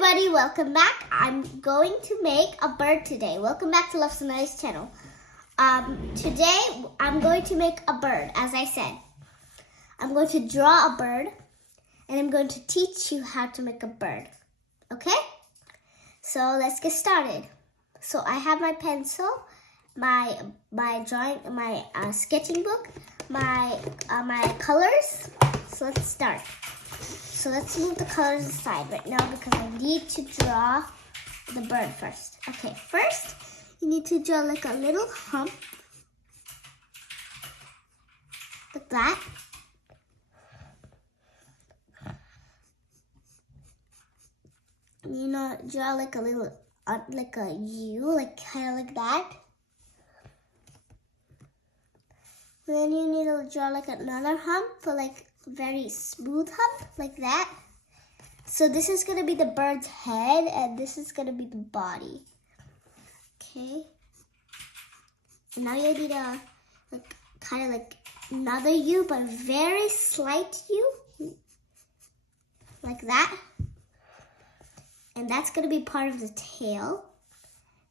everybody, welcome back. I'm going to make a bird today. Welcome back to Love Sonari's channel. Today I'm going to make a bird, as I said. I'm going to draw a bird and I'm going to teach you how to make a bird. Okay? So let's get started. So I have my pencil, my drawing, my sketching book, my colors. So let's start. So let's move the colors aside right now because I need to draw the bird first. Okay, first you need to draw like a little hump, like that. You know, draw like a little, like a U, like kind of like that. Then you need to draw like another hump for like very smooth hump, like that. So this is gonna be the bird's head and this is gonna be the body. Okay. And now you need a like kind of like another U, but very slight U, like that. And that's gonna be part of the tail.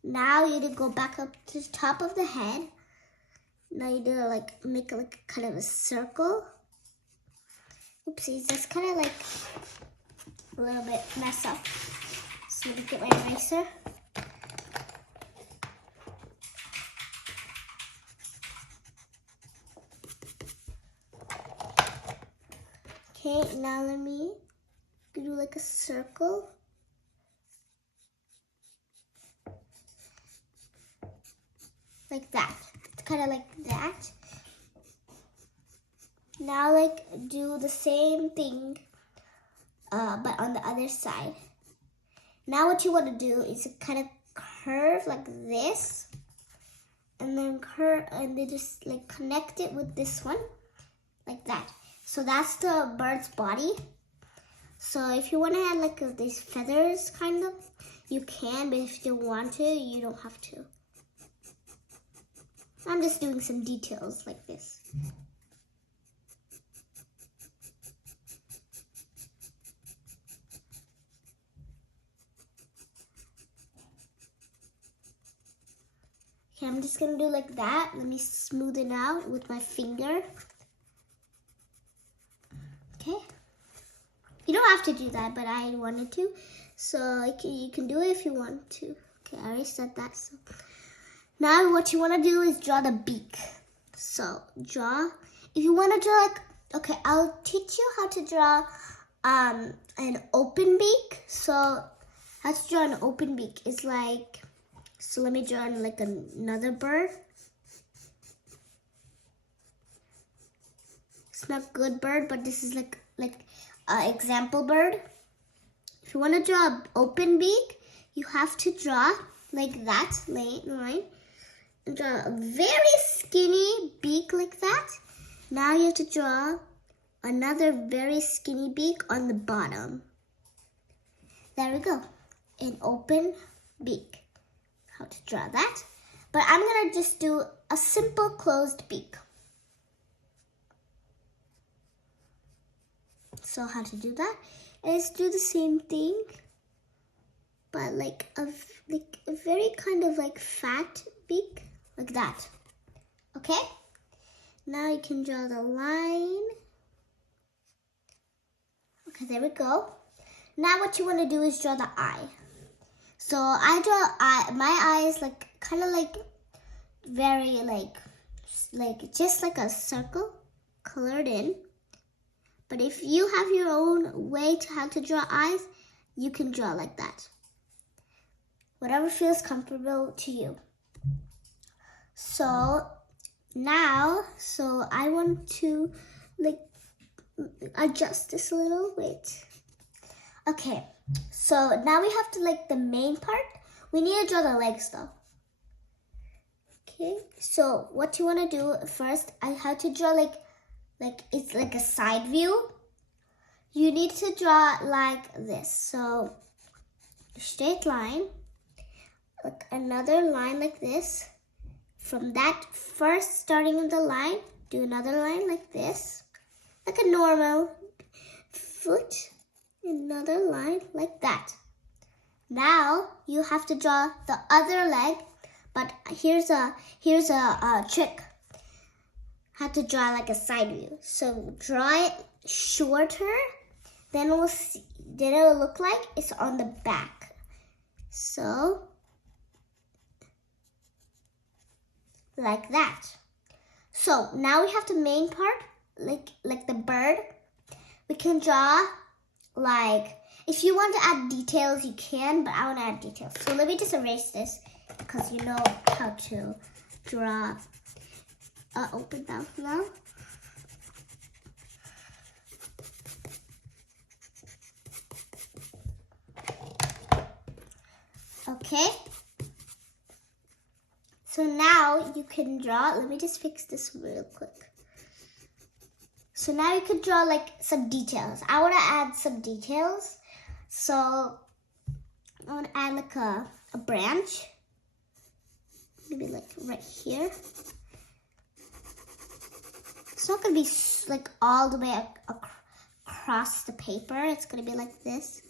Now you need to go back up to the top of the head. Now you need to like make like kind of a circle. Oopsies, that's kind of like a little bit messed up. So let me get my eraser. Okay, now let me do like a circle. Like that. It's kind of like that. Now like do the same thing, but on the other side. Now what you want to do is kind of curve like this, and then just like connect it with this one, like that. So that's the bird's body. So if you want to add like these feathers kind of, you can, but if you want to, you don't have to. I'm just doing some details like this. Okay, I'm just gonna do like that. Let me smooth it out with my finger. Okay. You don't have to do that, but I wanted to. So you can do it if you want to. Okay, I already said that. So now what you want to do is draw the beak. So draw. If you want to draw like, okay, I'll teach you how to draw an open beak. So how to draw an open beak is like, so let me draw like another bird. It's not good bird, but this is like example bird. If you want to draw an open beak, you have to draw like that line. And draw a very skinny beak like that. Now you have to draw another very skinny beak on the bottom. There we go. An open beak. How to draw that. But I'm gonna just do a simple closed beak. So how to do that is do the same thing, but like a very kind of like fat beak, like that. Okay? Now you can draw the line. Okay, there we go. Now what you want to do is draw the eye. So I draw my eye is like kind of like very like just like a circle colored in. But if you have your own way to how to draw eyes, you can draw like that. Whatever feels comfortable to you. So now, I want to like adjust this a little bit. Okay, so now we have to like the main part. We need to draw the legs though. Okay, so what you want to do first, I have to draw like it's like a side view. You need to draw like this. So straight line, like another line like this. From that first starting of the line, do another line like this, like a normal foot, another line like that. Now you have to draw the other leg, but here's a trick. Have to draw like a side view. So draw it shorter, then we'll see. Then it'll look like it's on the back. So like that. So now we have the main part, like the bird. We can draw like, if you want to add details, you can, but I want to add details. So let me just erase this because you know how to draw. Open mouth now. Okay. So now you can draw. Let me just fix this real quick. So now you can draw like some details. I want to add some details. So I want to add like a branch. Maybe like right here. It's not going to be like all the way across the paper. It's going to be like this.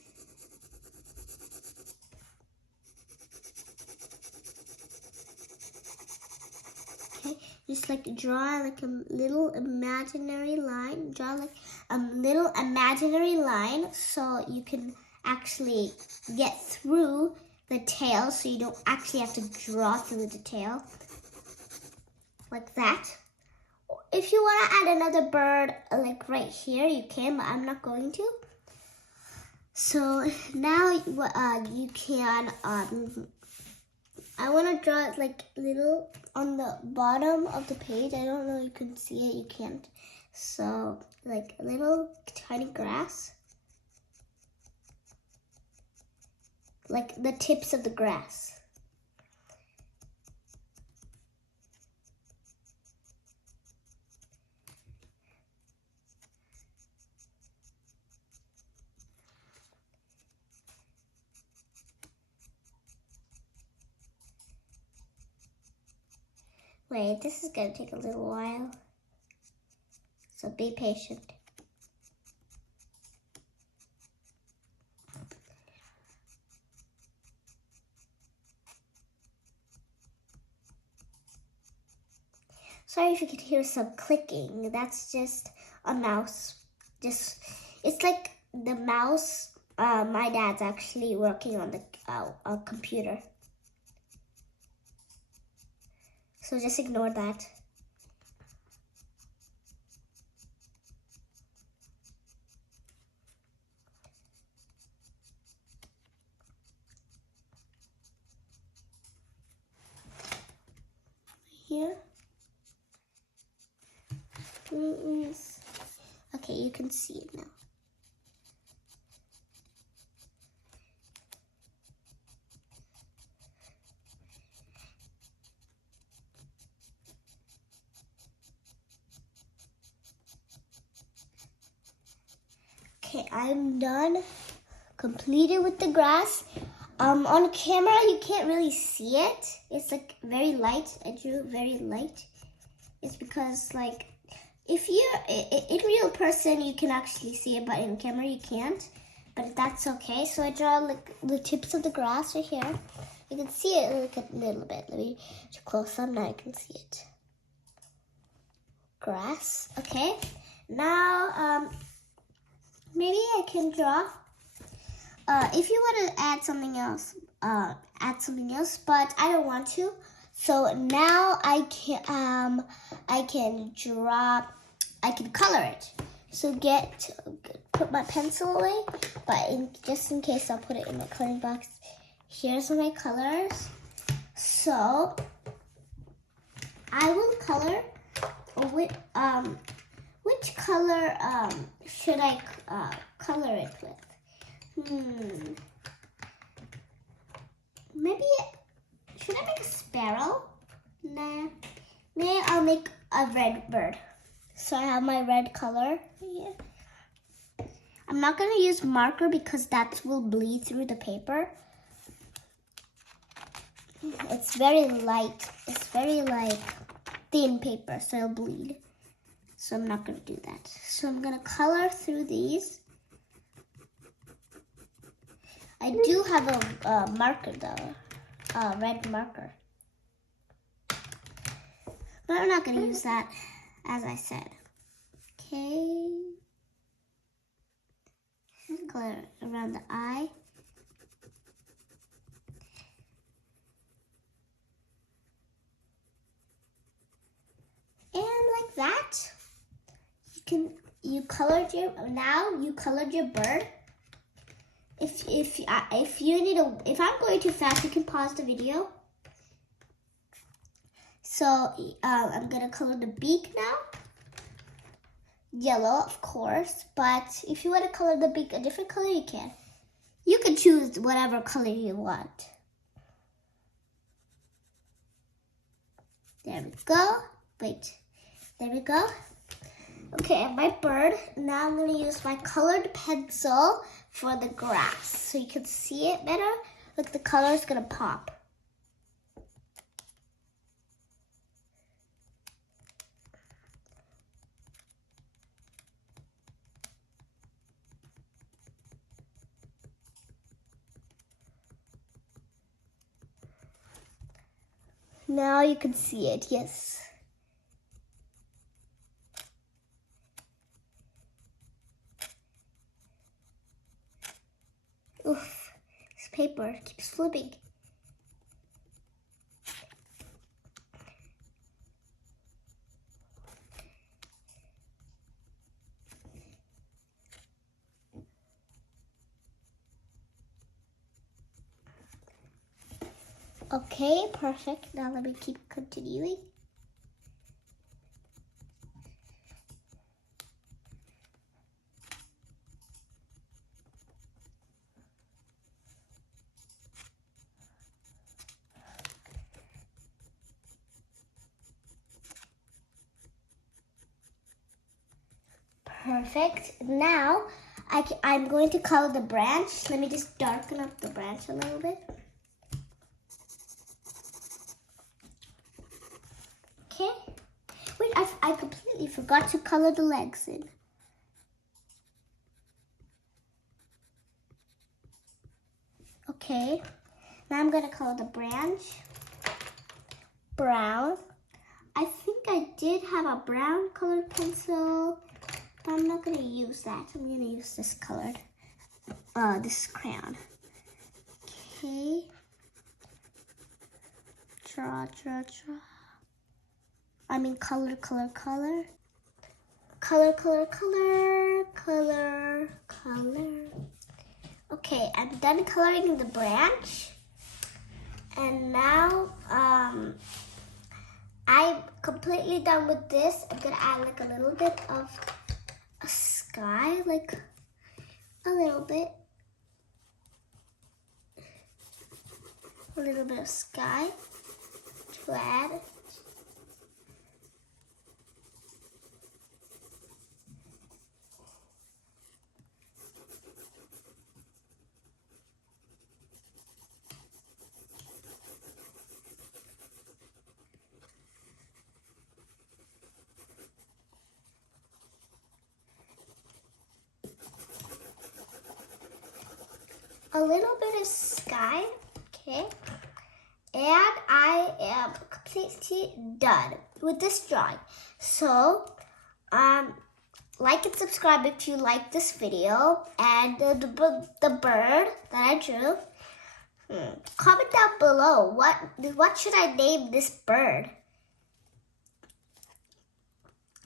Okay, just like draw like a little imaginary line. Draw like a little imaginary line so you can actually get through the tail, so you don't actually have to draw through the tail. Like that. If you want to add another bird like right here, you can, but I'm not going to. So now you can, I want to draw it like little on the bottom of the page. I don't know if you can see it, you can't. So like a little tiny grass. Like the tips of the grass. Wait, this is going to take a little while, so be patient. Sorry if you could hear some clicking. That's just a mouse. It's like the mouse. My dad's actually working on the computer. So just ignore that. Here. Okay, you can see it now. Okay, I'm done. Completed with the grass. On camera, you can't really see it. It's like very light. I drew very light. It's because like, if you're in real person, you can actually see it, but in camera you can't. But that's okay. So I draw like the tips of the grass right here. You can see it like a little bit. Let me close up. Now you can see it. Grass. Okay. Now, maybe I can draw. If you want to add something else, but I don't want to. So now I can draw, I can color it. So put my pencil away, but just in case, I'll put it in my coloring box. Here's my colors. So I will color which color should I color it with? Maybe, should I make a sparrow? Nah. Maybe I'll make a red bird. So I have my red color here. I'm not going to use marker because that will bleed through the paper. It's very light. It's very like thin paper, so it'll bleed. So I'm not going to do that. So I'm going to color through these. I do have a marker though, a red marker. But I'm not going to use that, as I said. Okay. Color around the eye. And like that, you colored your bird. If I'm going too fast, you can pause the video. So I'm gonna color the beak now. Yellow, of course, but if you want to color the beak a different color, you can. You can choose whatever color you want. There we go. Wait, there we go. Okay, my bird. Now I'm going to use my colored pencil for the grass so you can see it better. Look, the color is going to pop. Now you can see it, yes. Oof, this paper keeps flipping. Okay, perfect. Now let me keep continuing. Perfect. Now I'm going to color the branch. Let me just darken up the branch a little bit. Okay. Wait, I completely forgot to color the legs in. Okay. Now I'm going to color the branch. Brown. I think I did have a brown colored pencil, but I'm not going to use that. I'm going to use this colored, this crayon. Okay. Draw. I mean color. Color. Okay, I'm done coloring the branch. And now, I'm completely done with this. I'm gonna add like a little bit of a sky, like a little bit. A little bit of sky to add. A little bit of sky, okay, and I am completely done with this drawing. So, like and subscribe if you like this video, and the bird that I drew. Comment down below what should I name this bird?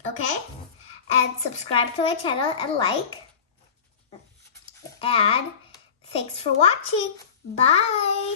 Okay, and subscribe to my channel and like, and thanks for watching. Bye.